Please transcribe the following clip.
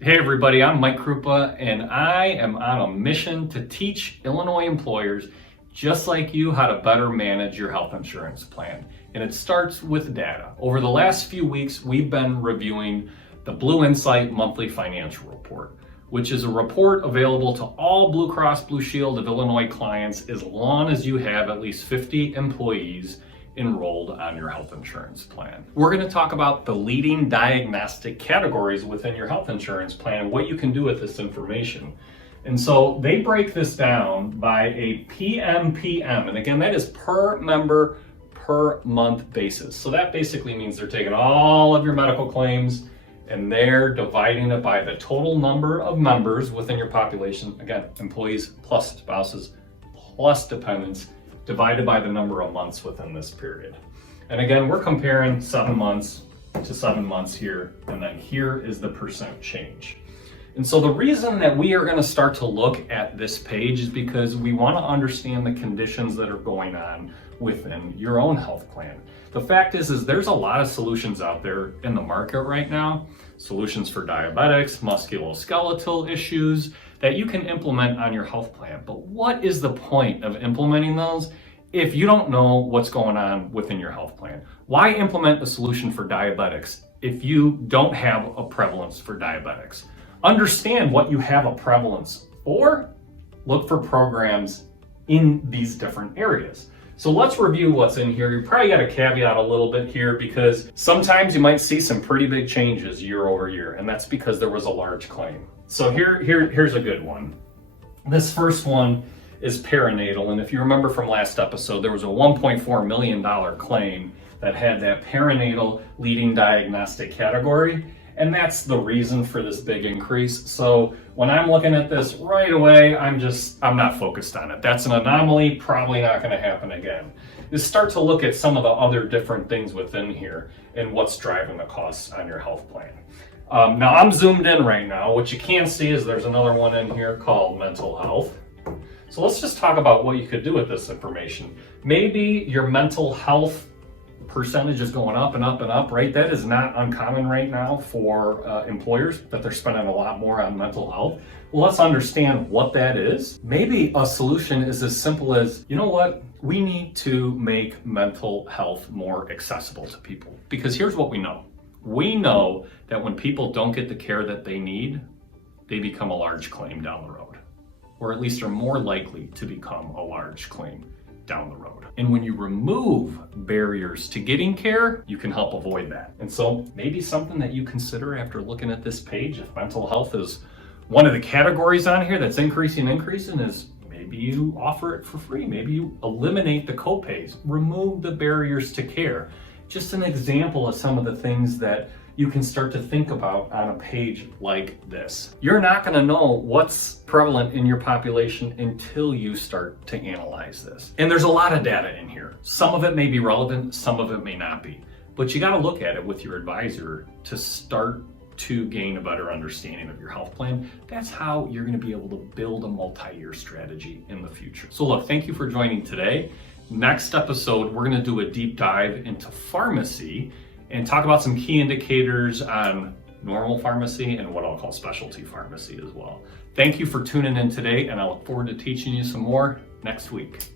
Hey everybody, I'm Mike Krupa and I am on a mission to teach Illinois employers just like you how to better manage your health insurance plan. And it starts with data. Over the last few weeks, we've been reviewing the Blue Insight Monthly Financial Report, which is a report available to all Blue Cross Blue Shield of Illinois clients as long as you have at least 50 employees enrolled on your health insurance plan. We're going to talk about the leading diagnostic categories within your health insurance plan and what you can do with this information. And so they break this down by a PMPM, and again, that is per member per month basis. So that basically means they're taking all of your medical claims and they're dividing it by the total number of members within your population. Again, employees plus spouses plus dependents, divided by the number of months within this period. And again, we're comparing 7 months to 7 months here, and then here is the percent change. And so the reason that we are going to start to look at this page is because we want to understand the conditions that are going on within your own health plan. The fact is there's a lot of solutions out there in the market right now, solutions for diabetics, musculoskeletal issues that you can implement on your health plan. But what is the point of implementing those if you don't know what's going on within your health plan? Why implement a solution for diabetics if you don't have a prevalence for diabetics? Understand what you have a prevalence for. Look for programs in these different areas. So let's review what's in here. You probably got to caveat a little bit here because sometimes you might see some pretty big changes year over year, and that's because there was a large claim. So here's a good one. This first one is perinatal, and if you remember from last episode, there was a $1.4 million claim that had that perinatal leading diagnostic category, and that's the reason for this big increase. So when I'm looking at this right away, I'm not focused on it. That's an anomaly, probably not going to happen again. Just start to look at some of the other different things within here and what's driving the costs on your health plan. Now I'm zoomed in right now. What you can see is there's another one in here called mental health. So let's just talk about what you could do with this information. Maybe your mental health percentage is going up and up and up, right? That is not uncommon right now for employers, that they're spending a lot more on mental health. Well, let's understand what that is. Maybe a solution is as simple as, you know what? We need to make mental health more accessible to people. Because here's what we know. We know that when people don't get the care that they need, they become a large claim down the road, or at least are more likely to become a large claim down the road. And when you remove barriers to getting care, you can help avoid that. And so maybe something that you consider after looking at this page, if mental health is one of the categories on here that's increasing, is maybe you offer it for free. Maybe you eliminate the copays, remove the barriers to care. Just an example of some of the things that you can start to think about on a page like this. You're not going to know what's prevalent in your population until you start to analyze this. And there's a lot of data in here. Some of it may be relevant, some of it may not be. But you got to look at it with your advisor to start to gain a better understanding of your health plan. That's how you're going to be able to build a multi-year strategy in the future. So look, thank you for joining today. Next episode, we're going to do a deep dive into pharmacy and talk about some key indicators on normal pharmacy and what I'll call specialty pharmacy as well. Thank you for tuning in today, and I look forward to teaching you some more next week.